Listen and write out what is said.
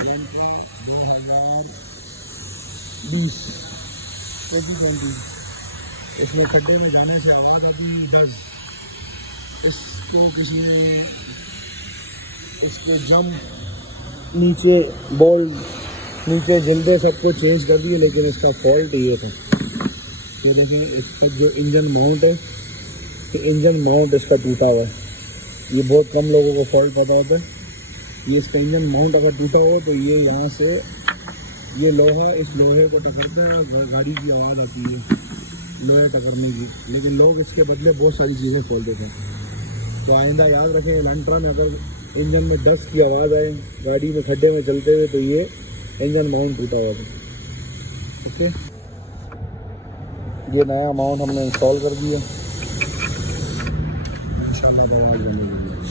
Elantra 2020 2020। इसमें खड्डे में जाने से आवाज़ आती है डज। इसको किसी ने इसके जंप नीचे बोल्ट नीचे जल्दे सबको चेंज कर दिए, लेकिन इसका फॉल्ट ये था। ये देखें इसका जो इंजन माउंट है, तो इंजन माउंट इसका टूटा हुआ है। ये बहुत कम लोगों को फॉल्ट पता होता है। ये इसका इंजन माउंट अगर टूटा हो तो ये यहाँ से ये लोहा इस लोहे को टकरता है और गाड़ी की आवाज़ आती है लोहे टकरने की, लेकिन लोग इसके बदले बहुत सारी चीज़ें खोल देते हैं। तो आइंदा याद रखें, एलेंट्रा में अगर इंजन में डस्ट की आवाज़ आए गाड़ी में खड्डे में चलते हुए, तो ये इंजन माउंट टूटा हुआ था। ओके, ये नया माउंट हमने इंस्टॉल कर दिया, इंशाल्लाह आवाज़ बनेगी।